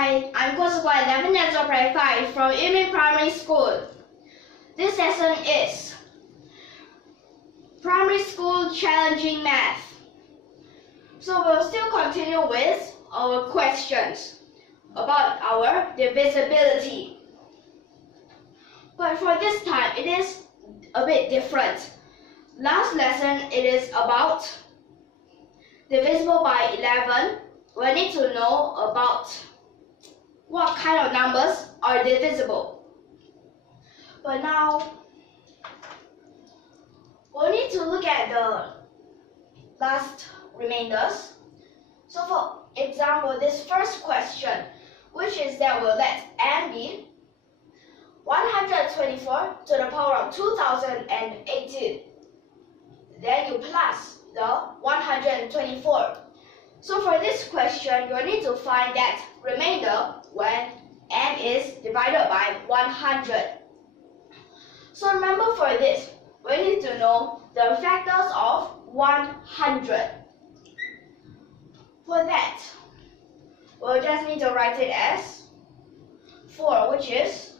Hi, I'm course 11 and 5 from YUMIN Primary School. This lesson is Primary School Challenging Math. So we'll still continue with our questions about our divisibility. But for this time, it is a bit different. Last lesson, it is about divisible by 11. We need to know about what kind of numbers are divisible. But now, we'll need to look at the last remainders. So for example, this first question, which is that we'll let n be 124 to the power of 2018. Then you plus the 124. So for this question, you need to find that remainder when n is divided by 100. So remember, for this, we need to know the factors of 100. For that, we'll just need to write it as 4, which is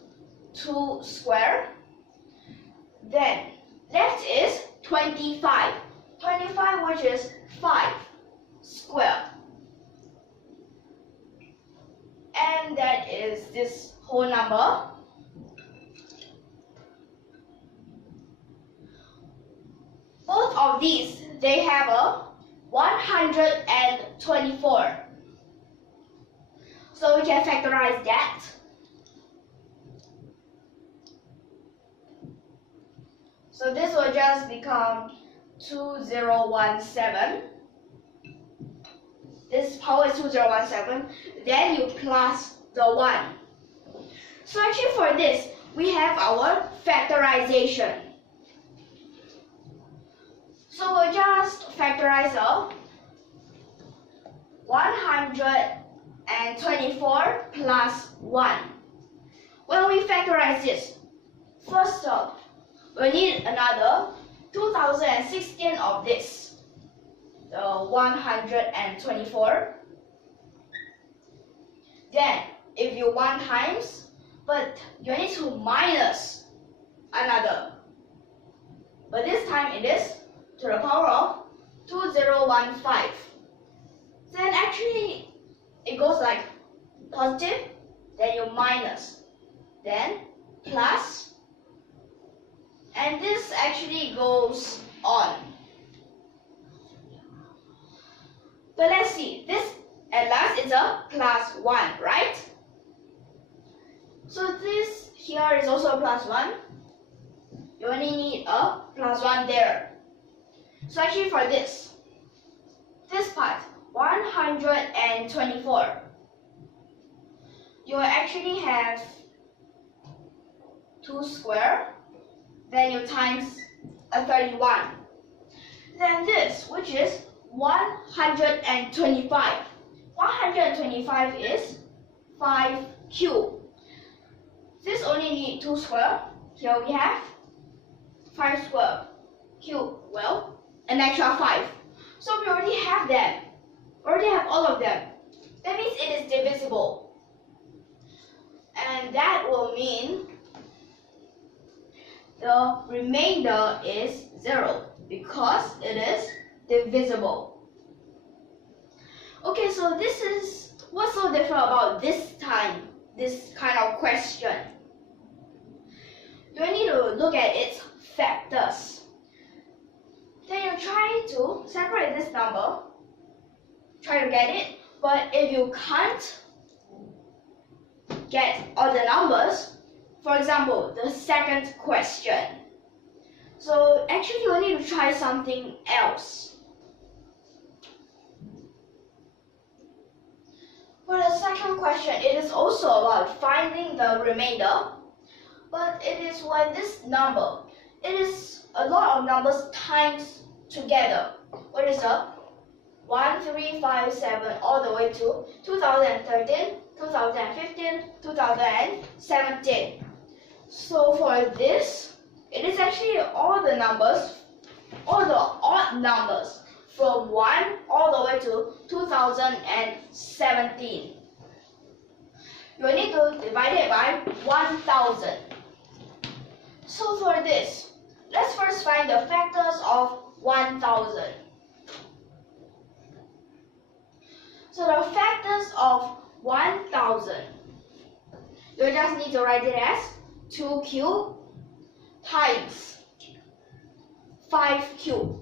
2 square. Then left is 25. 25, which is 5 square. And that is this whole number. Both of these, they have a 124. So we can factorize that. So this will just become 2017. This power is 2017. Then you plus the 1. So actually for this, we have our factorization. So we'll just factorize a 124 plus 1. When we factorize this, first off, we need another 2016 of this, the 124. Then, if you 1 times, but you need to minus another. But this time it is to the power of 2015. Then actually, it goes like positive, then you minus, then plus, and this actually goes on. But let's see, this at last is a plus 1, right? So this here is also a plus 1. You only need a plus 1 there. So actually for this part, 124, you will actually have 2 square, then you times a 31. Then this, which is 125. 125 is 5 cube. This only need 2 square. Here we have 5 square cube. Well, an extra 5. So we already have them. We already have all of them. That means it is divisible. And that will mean the remainder is 0 because it is divisible. Okay, so this is what's so different about this time, this kind of question. You need to look at its factors. Then you try to separate this number, try to get it, but if you can't get all the numbers, for example, the second question, so actually you need to try something else. For the second question, it is also about finding the remainder, but it is when this number, it is a lot of numbers times together. What is up? 1, 3, 5, 7, all the way to 2013, 2015, 2017. So for this, it is actually all the numbers, all the odd numbers from 1 all the way to 2017. you need to divide it by 1000. So for this, let's first find the factors of 1000. So the factors of 1000, you just need to write it as 2 cubed times 5 cubed.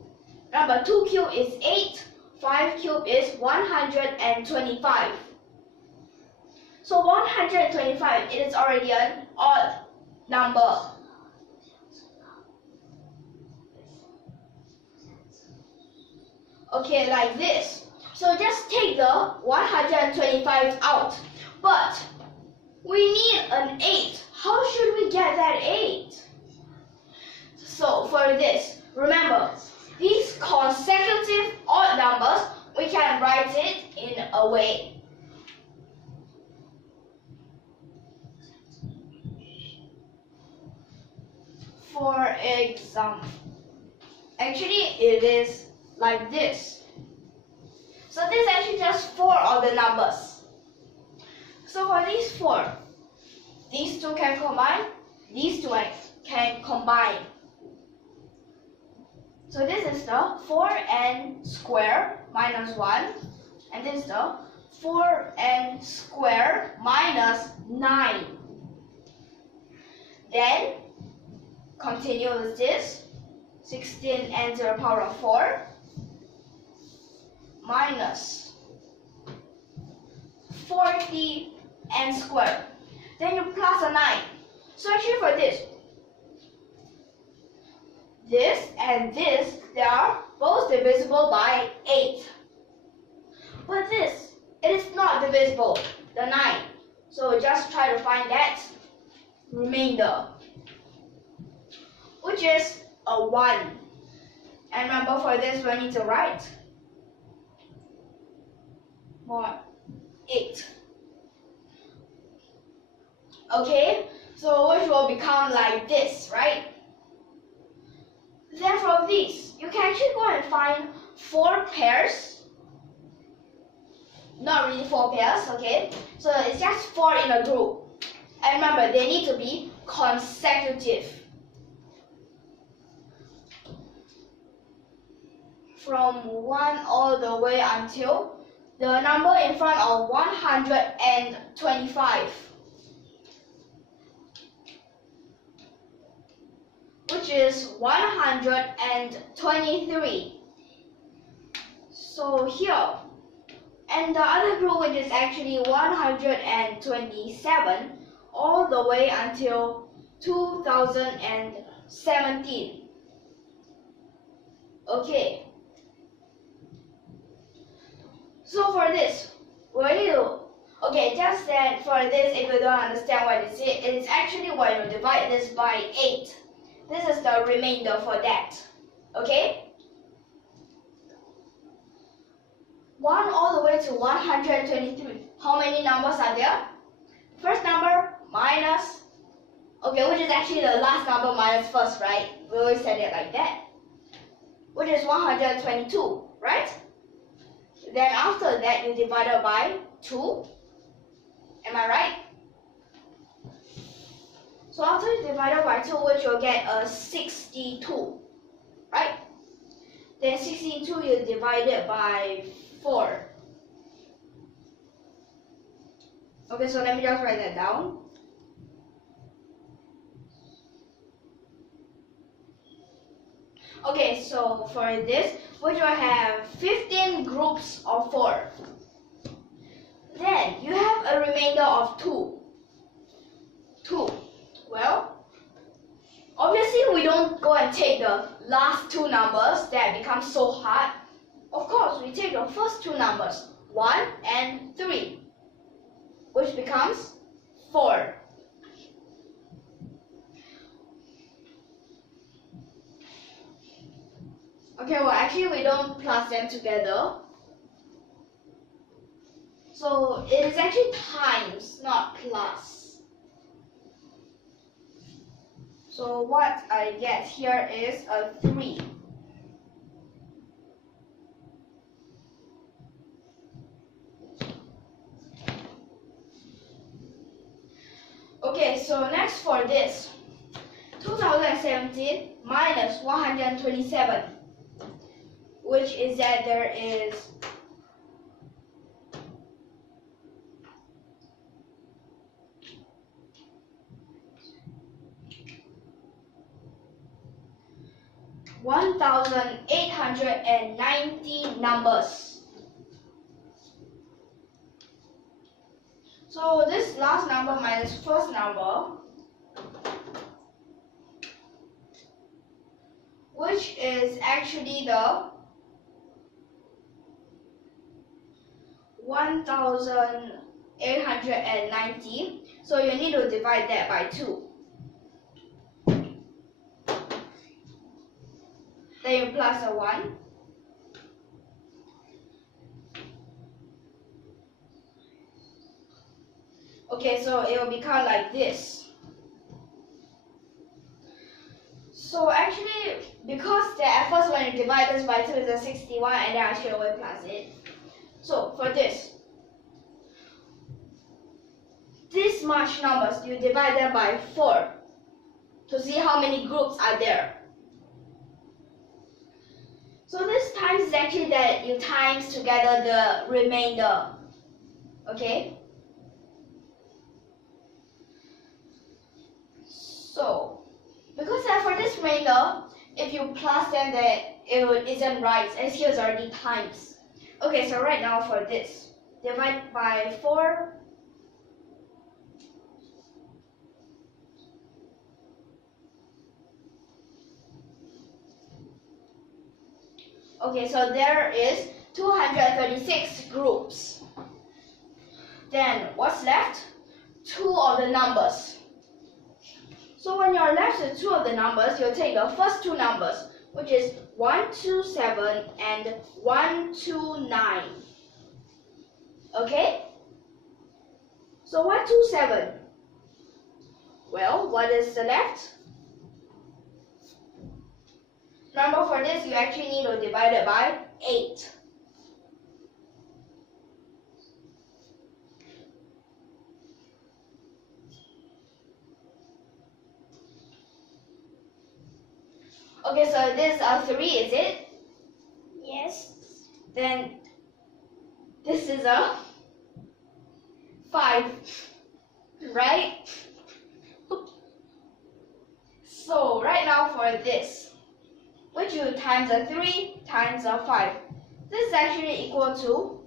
Remember, 2 cubed is 8, 5 cubed is 125. So 125, it is already an odd number. Okay, like this. So just take the 125 out. But we need an 8. How should we get that 8? So for this, remember, these consecutive odd numbers, we can write it in a way. For example, actually it is like this. So this is actually just 4 of the numbers. So for these 4, these 2 can combine, these 2 can combine. So this is the 4n square minus 1, and this is the 4n square minus 9. Then continue with this, 16n to the power of 4 minus 40n squared. Then you plus a 9. So actually for this and this, they are both divisible by 8. But this, it is not divisible, the 9. So just try to find that remainder, which is a 1. And remember, for this we need to write 8. Okay, so which will become like this, right? Then from these, you can actually go and find 4 pairs. Not really 4 pairs, okay? So it's just 4 in a group. And remember, they need to be consecutive. From 1 all the way until the number in front of 125. Which is 123. So here, and the other group, which is actually 127, all the way until 2017. Okay. So for this, we need to, okay, just that for this, if you don't understand what it is actually when you divide this by 8. This is the remainder for that, okay? 1 all the way to 123. How many numbers are there? First number minus, okay, which is actually the last number minus first, right? We always said it like that. Which is 122, right? Then after that, you divide it by 2. Am I right? So after you divide it by 2, which you'll get a 62, right? Then 62, you divide it by 4. Okay, so let me just write that down. Okay, so for this, which will have 15 groups of 4. Then you have a remainder of 2. 2. Well, obviously we don't go and take the last 2 numbers that become so hard. Of course, we take the first 2 numbers, 1 and 3, which becomes 4. Okay, well actually we don't plus them together. So it is actually times, not plus. So what I get here is a 3. for this, 2017 minus 127, which is that there is 1,890 numbers. So this last number minus first number, which is actually the 1,890. So you need to divide that by 2. Then you plus a 1. Okay, so it will become like this. So actually, because at first when you divide this by 2 is a 61, and then I straight away plus it. So for this much numbers, you divide them by 4 to see how many groups are there. So this times is actually that you times together the remainder. Okay? So, because for this remainder, if you plus them, that it isn't right, as here is already times. Okay, so right now for this, divide by 4. Okay, so there is 236 groups. Then what's left? 2 of the numbers. So when you're left with 2 of the numbers, you'll take the first 2 numbers, which is 127 and 129. Okay? So 127. Well, what is the left? Remember, for this, you actually need to divide it by 8. Okay, so this is a 3, is it? Yes. Then this is a 5, right? So right now for this, which you times a 3 times a 5. This is actually equal to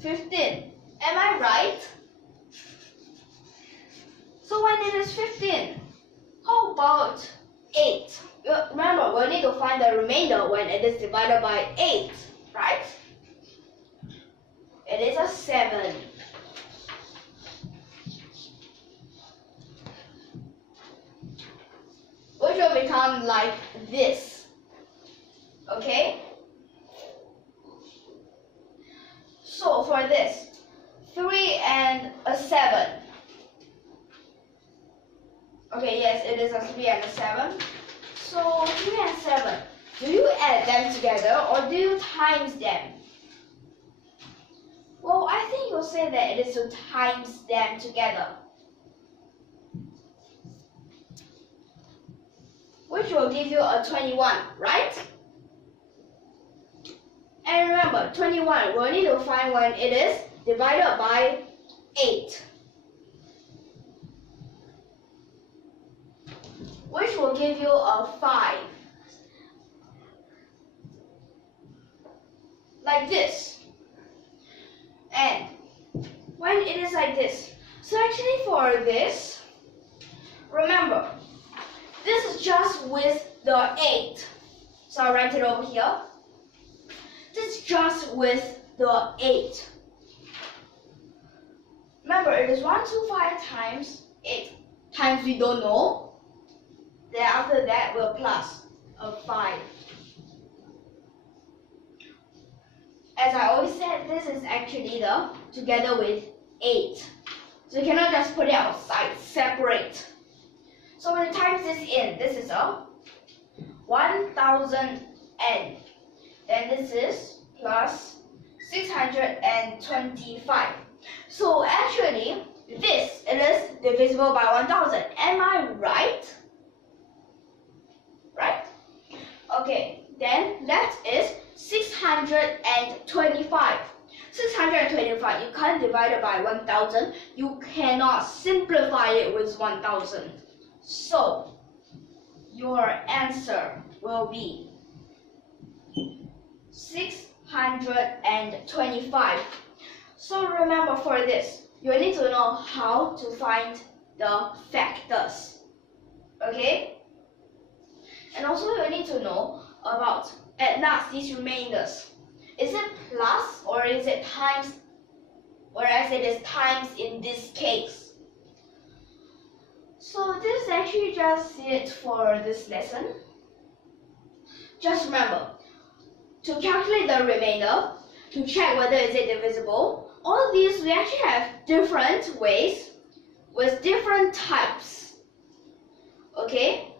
15. Am I right? So when it is 15, how about 8? Remember, we need to find the remainder when it is divided by 8, right? It is a 7. Which will become like this. Okay? So for this, 3 and a 7. Okay, yes, it is a 3 and a 7. So 3 and 7, do you add them together or do you times them? Well, I think you'll say that it is to times them together, which will give you a 21, right? And remember, 21, we'll need to find when it is divided by 8. Which will give you a 5. Like this. And when it is like this. So actually for this, remember, this is just with the 8. So I'll write it over here. This is just with the 8. Remember, it is 125 times 8 times we don't know. Then after that, we'll plus a 5. As I always said, this is actually the together with 8. So you cannot just put it outside, separate. So when you times this in, this is a 1,000 n. Then this is plus 625. So actually, this it is divisible by 1000. Am I right? Right? Okay, then that is 625. 625, you can't divide it by 1000. You cannot simplify it with 1000. So, your answer will be 625. So remember, for this, you need to know how to find the factors. Okay? And also you need to know about, at last, these remainders. Is it plus or is it times? Whereas it is times in this case. So this is actually just it for this lesson. Just remember, to calculate the remainder, to check whether is it divisible, all of these we actually have different ways with different types. Okay?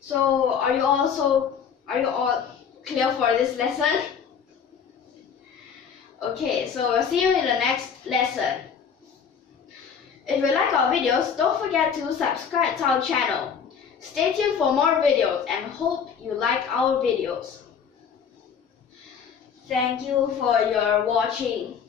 So are you all clear for this lesson? Okay, so we'll see you in the next lesson. If you like our videos, don't forget to subscribe to our channel. Stay tuned for more videos and hope you like our videos. Thank you for your watching.